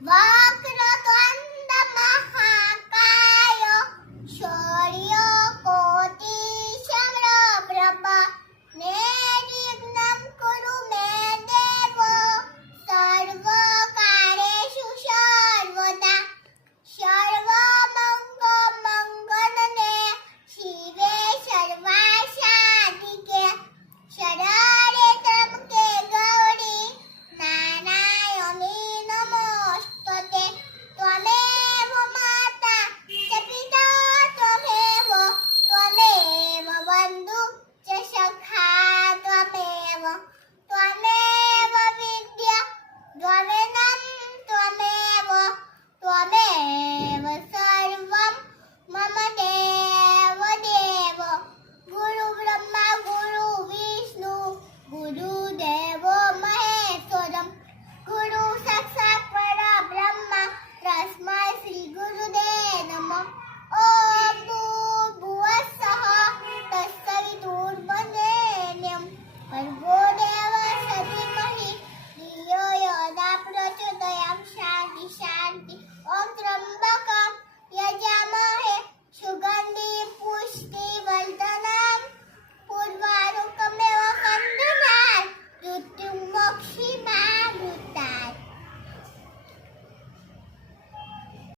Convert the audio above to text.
વક્રતુંડ મહાકાય સૂર્ય કોટિ સમપ્રભ નિર્વિઘ્नं કુરુ મે દેવ સર્વકાર્યેષુ સર્વદા સર્વમંગલને શિવે સર્વાસાધિકે શરણે ત્ર્યંબકે ગૌરી નારાયણી નમોસ્તુતે ત્વમેવ માતા ચ પિતા ત્વમેવ બંધુ ચ સખા ત્વમેવ વિદ્યા ત્વમેવ